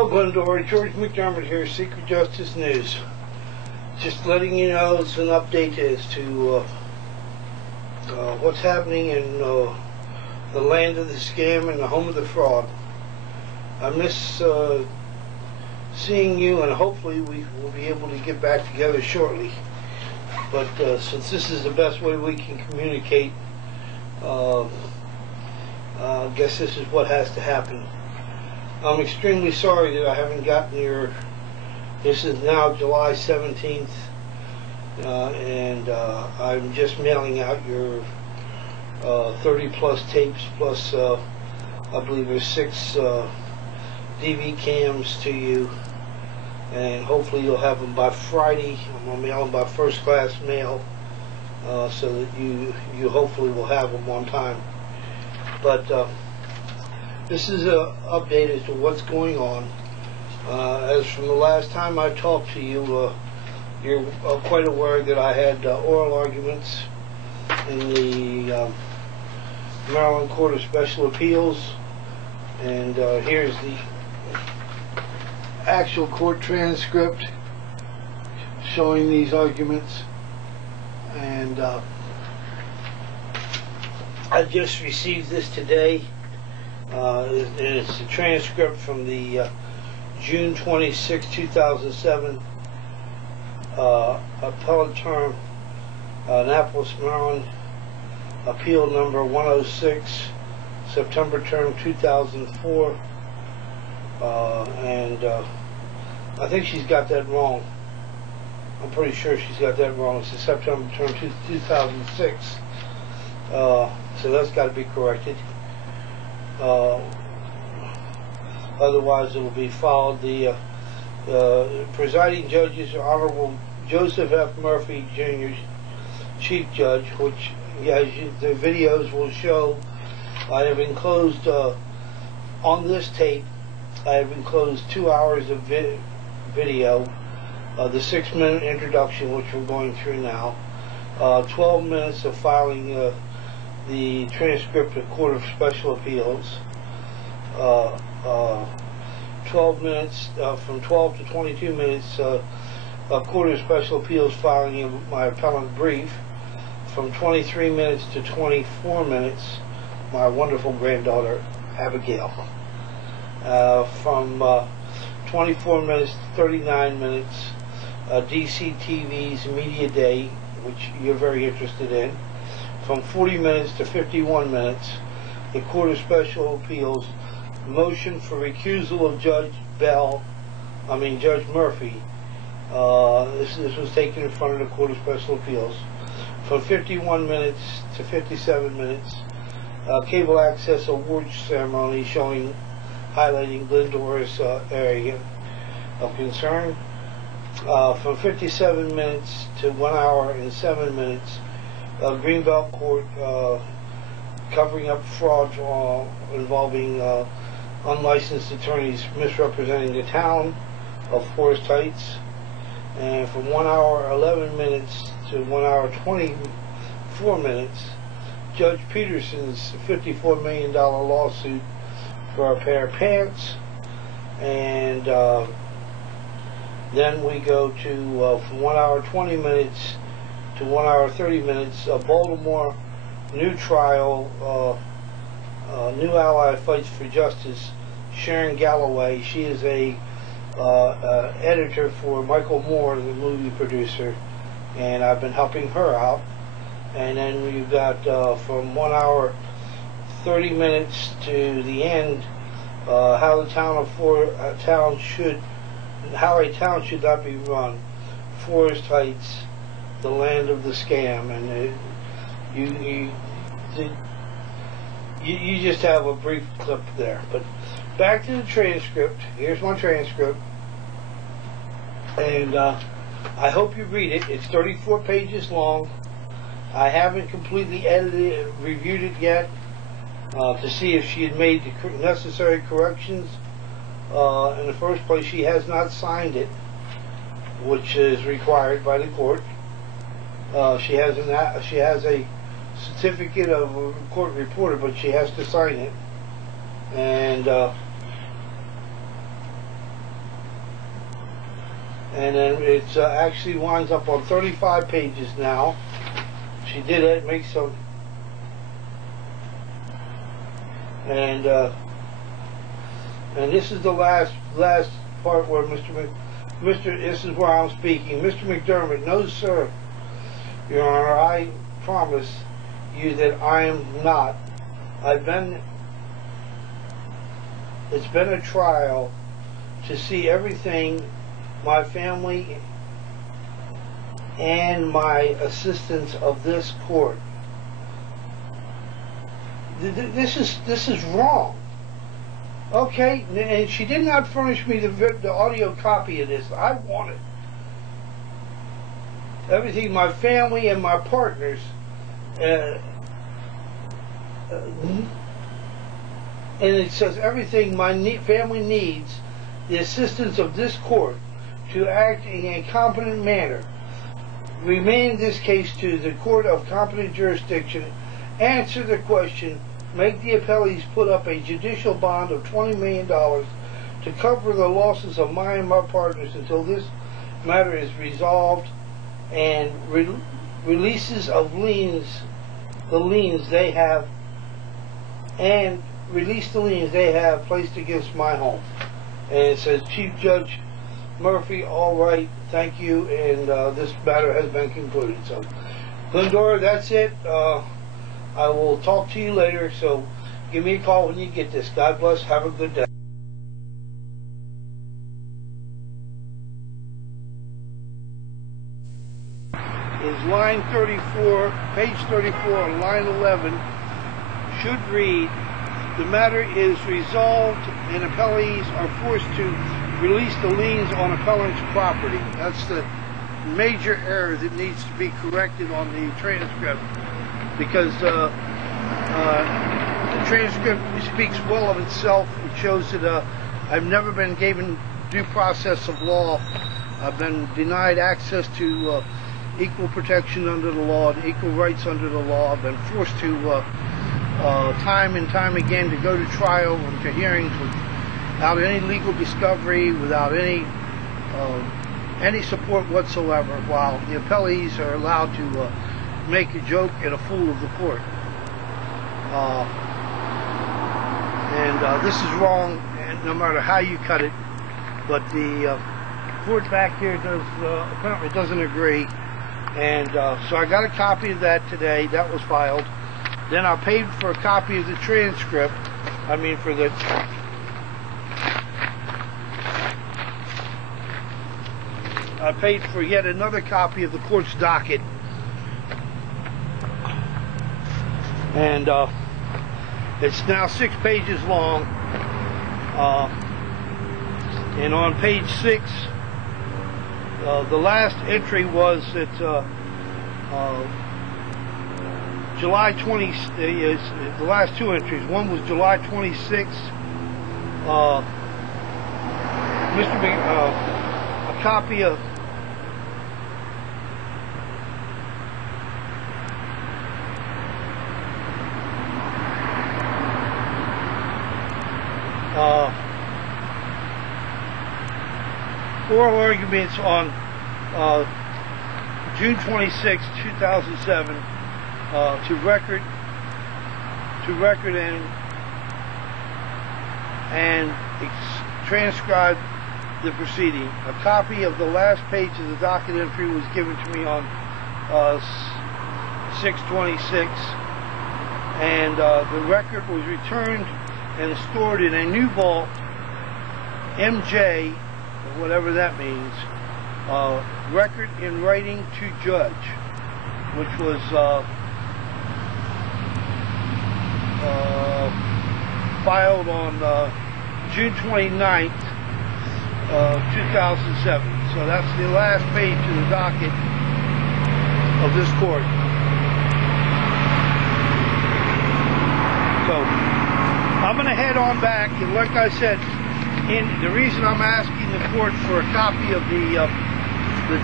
Hello, Glendora. George McDermott here, Secret Justice News. Just letting you know it's an update as to what's happening in the land of the scam and the home of the fraud. I miss seeing you, and hopefully we will be able to get back together shortly. But since this is the best way we can communicate, I guess this is what has to happen. I'm extremely sorry that I haven't gotten your. This is now July 17th, and I'm just mailing out your 30-plus tapes, plus I believe there's 6 DV cams to you, and hopefully you'll have them by Friday. I'm going to mail them by first-class mail, so that you hopefully will have them on time. But this is an update as to what's going on. As from the last time I talked to you, you're quite aware that I had oral arguments in the Maryland Court of Special Appeals, and here's the actual court transcript showing these arguments. And I just received this today. And it's a transcript from the June 26, 2007 appellate term, Annapolis, Maryland, appeal number 106, September term 2004. And I think she's got that wrong. I'm pretty sure she's got that wrong. It's the September term 2006. So that's got to be corrected. Otherwise it will be followed. The presiding judges are Honorable Joseph F. Murphy Jr., Chief Judge, which, as the videos will show, I have enclosed on this tape, I have enclosed 2 hours of video, the 6-minute introduction, which we're going through now, 12 minutes of filing the transcript of Court of Special Appeals, 12 minutes, from 12 to 22 minutes, Court of Special Appeals filing my appellant brief, from 23 minutes to 24 minutes, my wonderful granddaughter, Abigail, from 24 minutes to 39 minutes, DCTV's Media Day, which you're very interested in, from 40 minutes to 51 minutes, the Court of Special Appeals motion for recusal of Judge Murphy. This was taken in front of the Court of Special Appeals. From 51 minutes to 57 minutes, cable access awards ceremony highlighting Glendora's area of concern. From 57 minutes to 1 hour and 7 minutes, Greenbelt Court covering up fraud involving unlicensed attorneys misrepresenting the town of Forest Heights. And from 1 hour 11 minutes to 1 hour 24 minutes, Judge Peterson's $54 million lawsuit for a pair of pants. And then we go to from 1 hour 20 minutes to 1 hour 30 minutes, Baltimore new trial, new ally fights for justice, Sharon Galloway. She is a editor for Michael Moore, the movie producer, and I've been helping her out. And then we've got from 1 hour 30 minutes to the end, how a town should not be run, Forest Heights, the land of the scam. And you just have a brief clip there. But back to the transcript. Here's my transcript, and I hope you read it. It's 34 pages long. I haven't completely edited it, reviewed it yet, to see if she had made the necessary corrections. In the first place, she has not signed it, which is required by the court. She has a certificate of a court reporter, but she has to sign it. And and then it actually winds up on 35 pages now. She did it, make some, and this is the last part where this is where I'm speaking. Mr. McDermott, no sir, Your Honor, I promise you that I am not. It's been a trial to see everything my family and my assistants of this court. This is wrong. Okay, and she did not furnish me the audio copy of this. I want it. Everything my family and my partners and it says everything my family needs the assistance of this court to act in a competent manner. Remand this case to the court of competent jurisdiction, answer the question, make the appellees put up a judicial bond of $20 million to cover the losses of mine and my partners until this matter is resolved, and releases of liens, the liens they have, and release the liens they have placed against my home. And it says, Chief Judge Murphy, all right, thank you, and this matter has been concluded. So, Glendora, that's it. I will talk to you later, so give me a call when you get this. God bless. Have a good day. Is line 34, page 34, line 11, should read, the matter is resolved and appellees are forced to release the liens on appellant's property. That's the major error that needs to be corrected on the transcript, because the transcript speaks well of itself. It shows that I've never been given due process of law. I've been denied access to equal protection under the law and equal rights under the law. I've been forced to time and time again to go to trial and to hearings without any legal discovery, without any support whatsoever, while the appellees are allowed to make a joke and a fool of the court. This is wrong, and no matter how you cut it. But the court back here apparently doesn't agree, and so I got a copy of that today. That was filed. Then I paid for a copy of the transcript. I paid for yet another copy of the court's docket. And it's now 6 pages long. And on page 6, the last entry was that July 20, the last 2 entries. One was July 26th. A copy of oral arguments on June 26, 2007, to record and transcribe the proceeding. A copy of the last page of the docket entry was given to me on 6/26, and the record was returned and stored in a new vault, MJ, whatever that means, record in writing to judge, which was filed on June 29th, 2007. So that's the last page of the docket of this court. So I'm going to head on back, and like I said, the reason I'm asking the court for a copy of the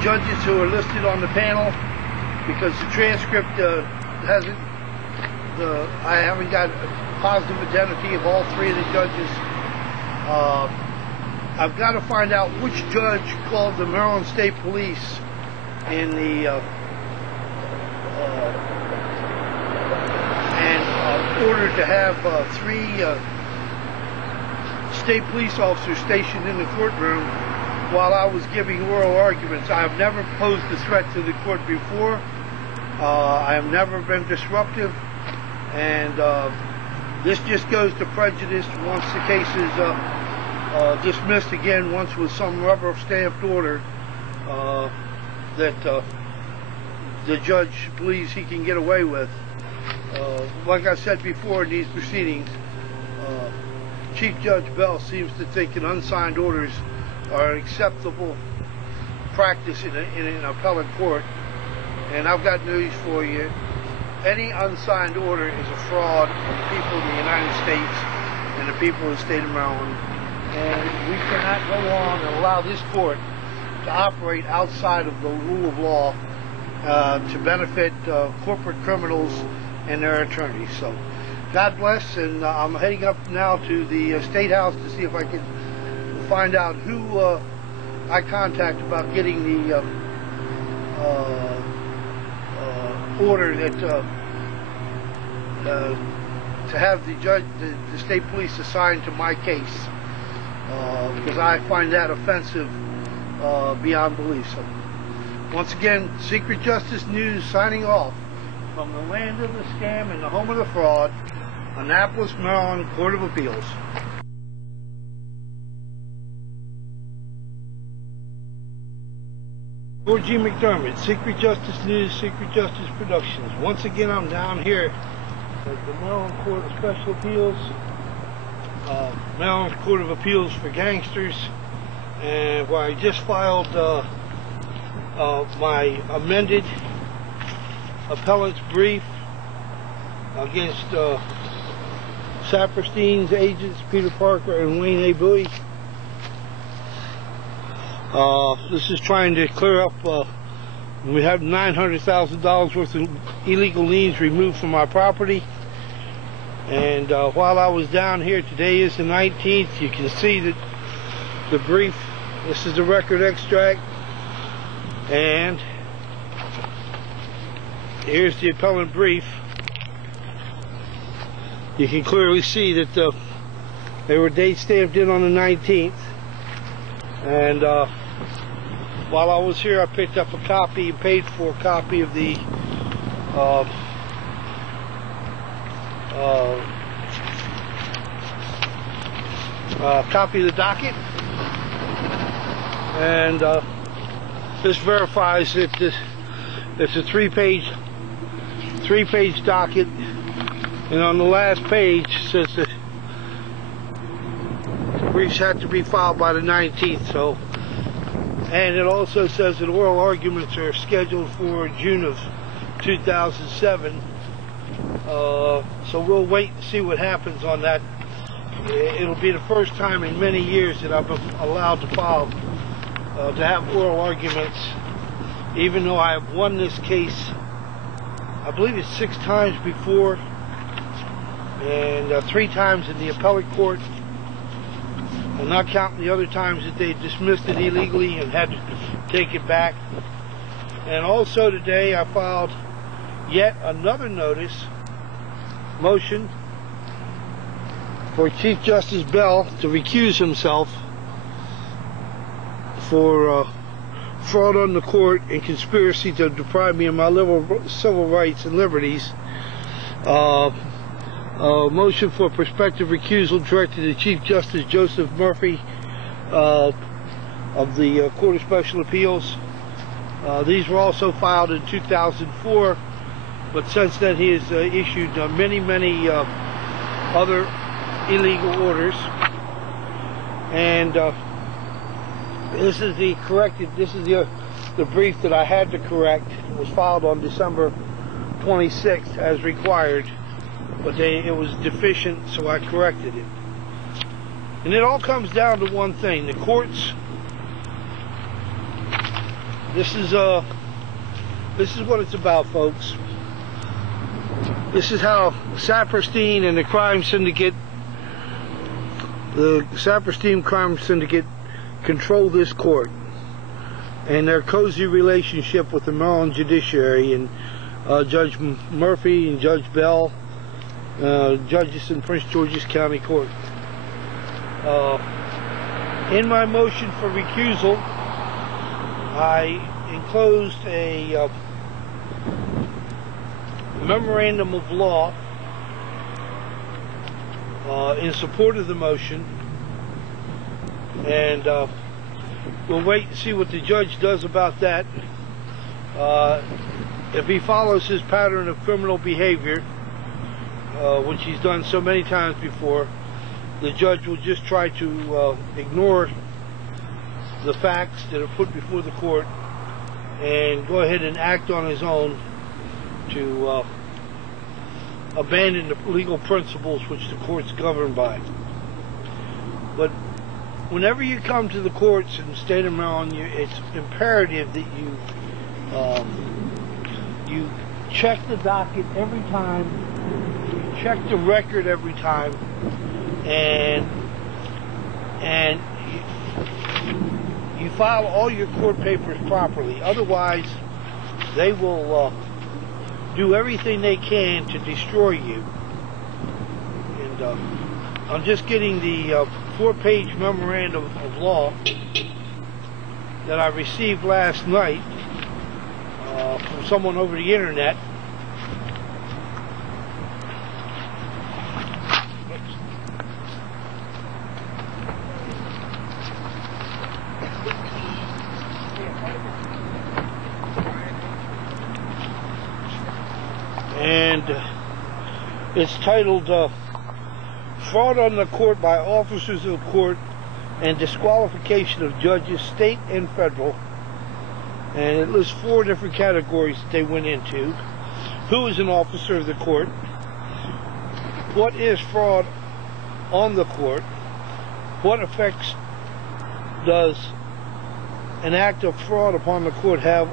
judges who are listed on the panel, because the transcript hasn't, I haven't got a positive identity of all 3 of the judges, I've got to find out which judge called the Maryland State Police in the ordered to have 3 state police officers stationed in the courtroom while I was giving oral arguments. I have never posed a threat to the court before. I have never been disruptive, and this just goes to prejudice once the case is dismissed again, once with some rubber stamped order that the judge believes he can get away with. Like I said before in these proceedings, Chief Judge Bell seems to think that unsigned orders are an acceptable practice in an appellate court. And I've got news for you. Any unsigned order is a fraud on the people of the United States and the people of the state of Maryland. And we cannot go on and allow this court to operate outside of the rule of law to benefit corporate criminals and their attorneys. So God bless, and I'm heading up now to the State House to see if I can find out who I contact about getting the order that to have the state police assigned to my case, because I find that offensive beyond belief. So once again, Secret Justice News signing off from the land of the scam and the home of the fraud, Annapolis, Maryland Court of Appeals. Lord G. McDermott, Secret Justice News, Secret Justice Productions. Once again, I'm down here at the Maryland Court of Special Appeals, Maryland Court of Appeals for Gangsters, and where I just filed my amended appellate's brief against Saperstein's agents, Peter Parker and Wayne A. Bowie. This is trying to clear up, we have $900,000 worth of illegal liens removed from our property. And while I was down here, today is the 19th, you can see that the brief, this is the record extract, and here's the appellant brief. You can clearly see that they were date stamped in on the 19th. And while I was here, I picked up a copy and paid for a copy of the docket, and this verifies that it's a three-page docket, and on the last page says that the briefs had to be filed by the 19th. So, and it also says that oral arguments are scheduled for June of 2007. So we'll wait and see what happens on that. It'll be the first time in many years that I've been allowed to file, to have oral arguments, even though I have won this case, I believe it's 6 times before, and 3 times in the appellate court. I'm not counting the other times that they dismissed it illegally and had to take it back. And also today I filed yet another motion for Chief Justice Bell to recuse himself for fraud on the court and conspiracy to deprive me of my civil rights and liberties. Motion for prospective recusal directed to Chief Justice Joseph Murphy of the Court of Special Appeals. These were also filed in 2004, but since then he has issued many other illegal orders. And this is the brief that I had to correct. It was filed on December 26th as required, but it was deficient, so I corrected it. And it all comes down to one thing: the courts. This is what it's about, folks. This is how Saperstein and the crime syndicate, the Saperstein crime syndicate, control this court and their cozy relationship with the Maryland judiciary and Judge Murphy and Judge Bell, judges in Prince George's County Court. In my motion for recusal, I enclosed a memorandum of law in support of the motion, and we'll wait and see what the judge does about that. If he follows his pattern of criminal behavior, which he's done so many times before, the judge will just try to ignore the facts that are put before the court and go ahead and act on his own to abandon the legal principles which the court's governed by. But whenever you come to the courts in the state of Maryland, it's imperative that you check the docket every time, you check the record every time, and you file all your court papers properly. Otherwise, they will do everything they can to destroy you. And I'm just getting the 4-page memorandum of law that I received last night from someone over the internet. And it's titled Fraud on the Court by Officers of the Court and Disqualification of Judges, State and Federal. And it lists 4 different categories that they went into. Who is an officer of the court? What is fraud on the court? What effects does an act of fraud upon the court have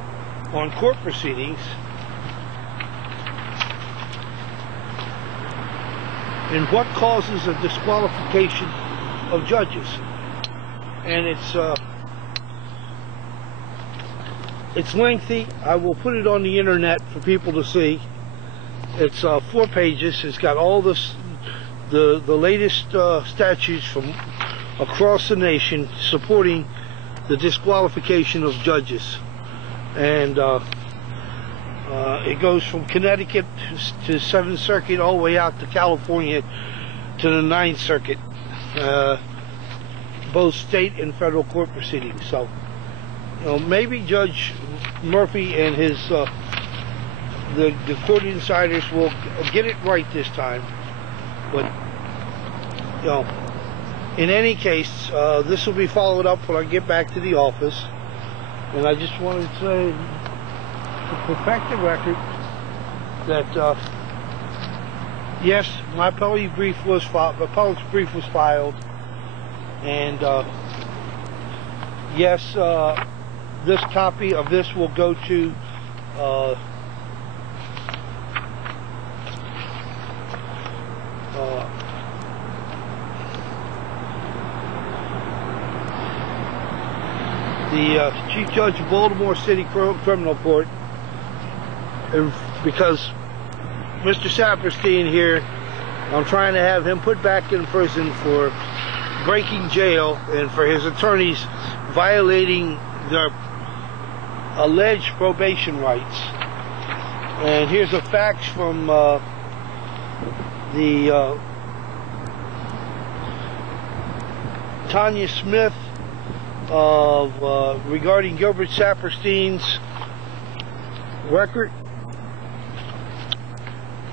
on court proceedings? And what causes a disqualification of judges? And it's lengthy. I will put it on the internet for people to see. It's 4 pages. It's got all the latest statutes from across the nation supporting the disqualification of judges. And it goes from Connecticut to 7th Circuit all the way out to California to the 9th Circuit, both state and federal court proceedings. So, maybe Judge Murphy and his the court insiders will get it right this time. But in any case, this will be followed up when I get back to the office. And I just wanted to say, to perfect the record, that yes, my appellate brief was filed, and yes, this copy of this will go to the Chief Judge of Baltimore City Criminal Court, because Mr. Saperstein here, I'm trying to have him put back in prison for breaking jail and for his attorneys violating their alleged probation rights. And here's a fax from the Tanya Smith of regarding Gilbert Saperstein's record.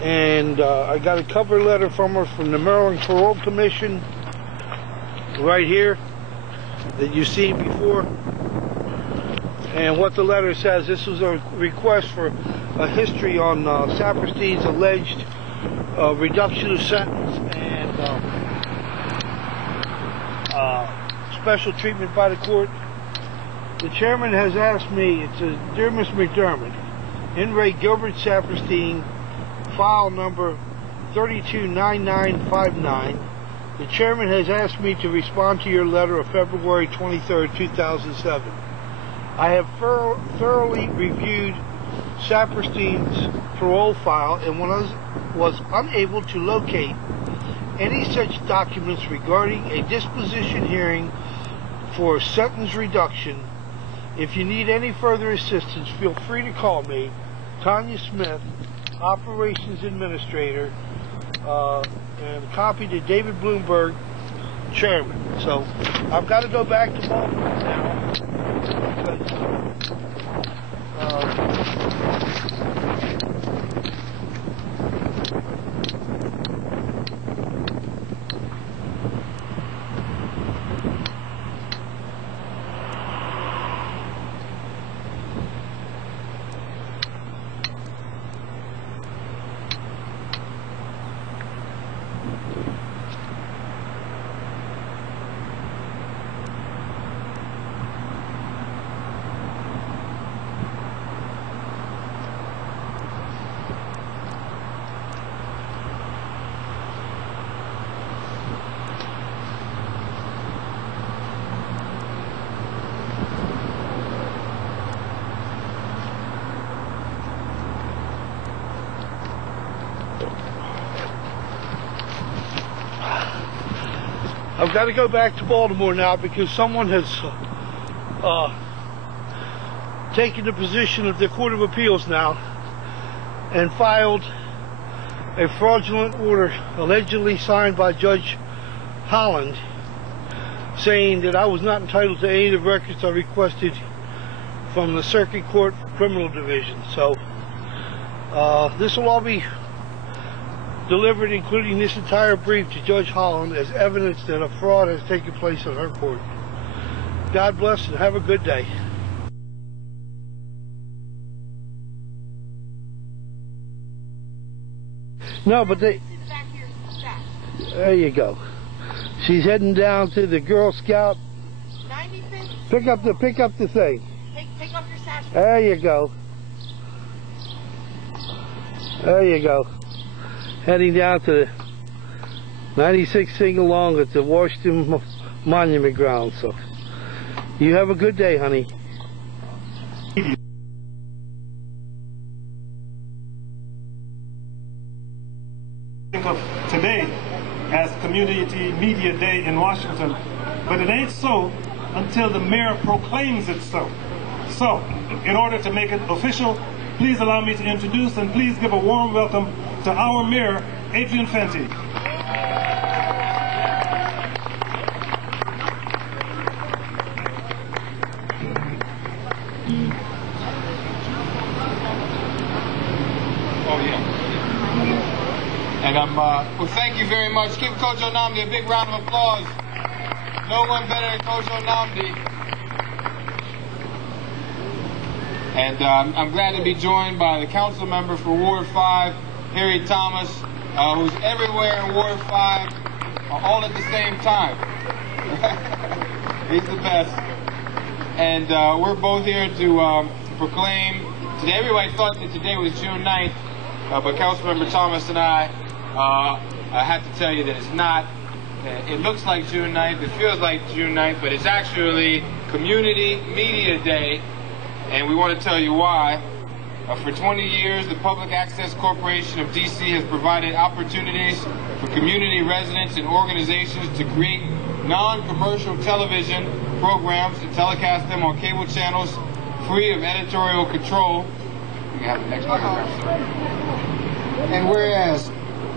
And I got a cover letter from her from the Maryland Parole Commission right here that you've seen before. And what the letter says, this was a request for a history on Saperstein's alleged reduction of sentence and special treatment by the court. The chairman has asked me, it says, Dear Ms. McDermott, in re Gilbert Saperstein, file number 329959, The chairman has asked me to respond to your letter of February 23, 2007. I have thoroughly reviewed Saperstein's parole file and was unable to locate any such documents regarding a disposition hearing for sentence reduction. If you need any further assistance, feel free to call me, Tanya Smith, Operations Administrator, and a copy to David Bloomberg, Chairman. So I've got to go back to Baltimore now because I've got to go back to Baltimore now because someone has taken the position of the Court of Appeals now and filed a fraudulent order allegedly signed by Judge Holland saying that I was not entitled to any of the records I requested from the Circuit Court Criminal Division. So this will all be delivered, including this entire brief, to Judge Holland as evidence that a fraud has taken place in her court. God bless and have a good day. No, but they... There you go. She's heading down to the Girl Scout. 95th? Pick up the thing. Take off your sash. There you go. There you go. Heading down to the 96 sing-along at the Washington Monument Grounds. So you have a good day, honey. Think of today as Community Media Day in Washington, but it ain't so until the mayor proclaims it so. So, in order to make it official, please allow me to introduce and please give a warm welcome to our mayor, Adrian Fenty. Oh yeah. And well, thank you very much. Give Coach Onamdi a big round of applause. No one better than Coach Onamdi. And I'm glad to be joined by the council member for Ward 5, Harry Thomas, who's everywhere in Ward 5, all at the same time. He's the best. And we're both here to proclaim today. Everybody thought that today was June 9th, but Councilmember Thomas and I have to tell you that it's not. It looks like June 9th, it feels like June 9th, but it's actually Community Media Day. And we want to tell you why. For 20 years, the Public Access Corporation of D.C. has provided opportunities for community residents and organizations to create non-commercial television programs and telecast them on cable channels free of editorial control. We can have the next paragraph, sir. And whereas,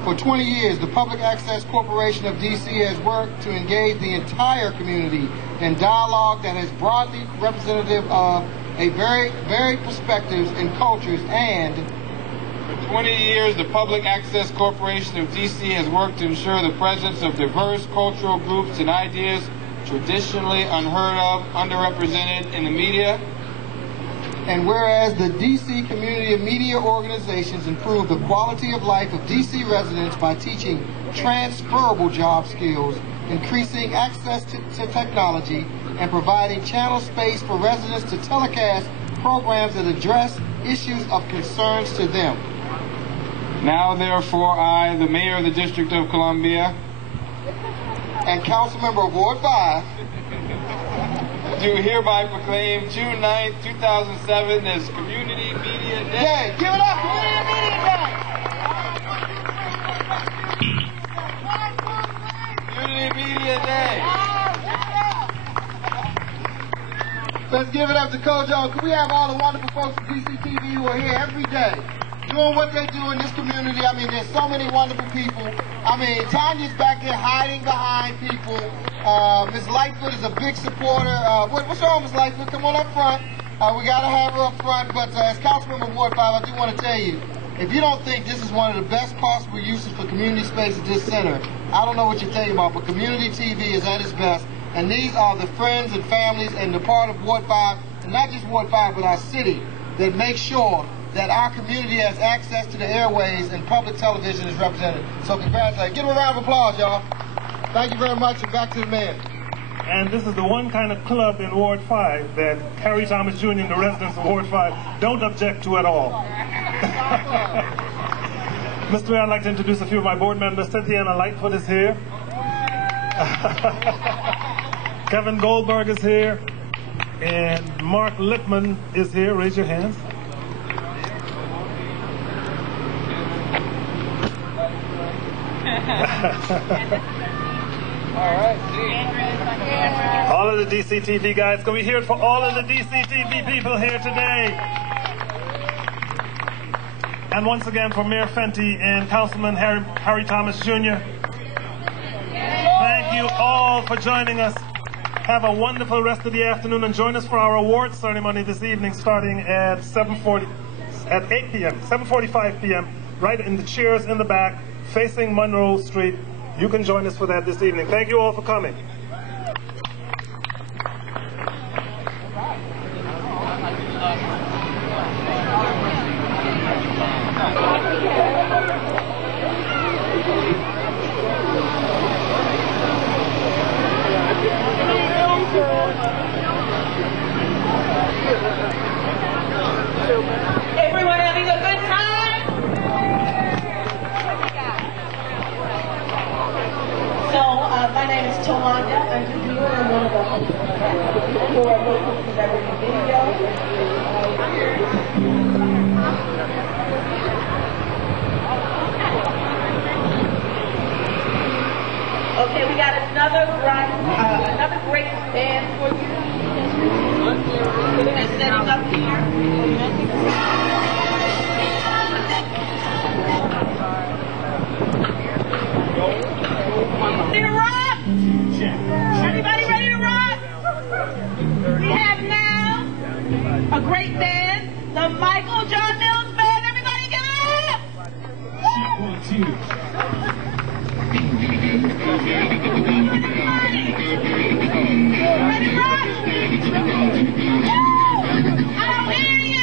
for 20 years, the Public Access Corporation of D.C. has worked to engage the entire community in dialogue that is broadly representative of a varied perspectives and cultures, and for 20 years, the Public Access Corporation of D.C. has worked to ensure the presence of diverse cultural groups and ideas traditionally unheard of, underrepresented in the media. And whereas the D.C. community of media organizations improve the quality of life of D.C. residents by teaching transferable job skills, increasing access to technology, and providing channel space for residents to telecast programs that address issues of concerns to them. Now, therefore, I, the Mayor of the District of Columbia, and council member of Ward 5, do hereby proclaim June 9th, 2007 as Community Media Day. Give it up, Community Media Day! Community Media Day. Let's give it up to Kojo. Can we have all the wonderful folks from DCTV who are here every day doing what they do in this community? I mean, there's so many wonderful people. I mean, Tanya's back there hiding behind people. Ms. Lightfoot is a big supporter. What's wrong, Ms. Lightfoot? Come on up front. We got to have her up front. But as Councilmember of Ward 5, I do want to tell you, if you don't think this is one of the best possible uses for community space at this center, I don't know what you're thinking about, but community TV is at its best. And these are the friends and families and the part of Ward 5, and not just Ward 5, but our city, that make sure that our community has access to the airways and public television is represented. So congratulations. Give them a round of applause, y'all. Thank you very much, and back to the man. And this is the one kind of club in Ward 5 that Harry Thomas Jr. and the residents of Ward 5 don't object to at all. Mr. Mayor, I'd like to introduce a few of my board members. Cynthia Lightfoot is here. Kevin Goldberg is here. And Mark Lippman is here. Raise your hands. All right, all of the DCTV guys. Can we hear it for all of the DCTV people here today? And once again for Mayor Fenty and Councilman Harry Thomas Jr. Thank you all for joining us. Have a wonderful rest of the afternoon and join us for our awards ceremony this evening starting at 8 p.m., 7:45 p.m. right in the chairs in the back facing Monroe Street. You can join us for that this evening. Thank you all for coming. Everyone having a good time? So, my name is Tawanda. I'm just new and I'm one of the who are looking for celebrity video. Okay, we got another great band for you. They're setting up here. Ready to rock? Everybody ready to rock? We have now a great band, the Michael John Mills Band. Everybody give it up! Ready to rock? I don't hear you!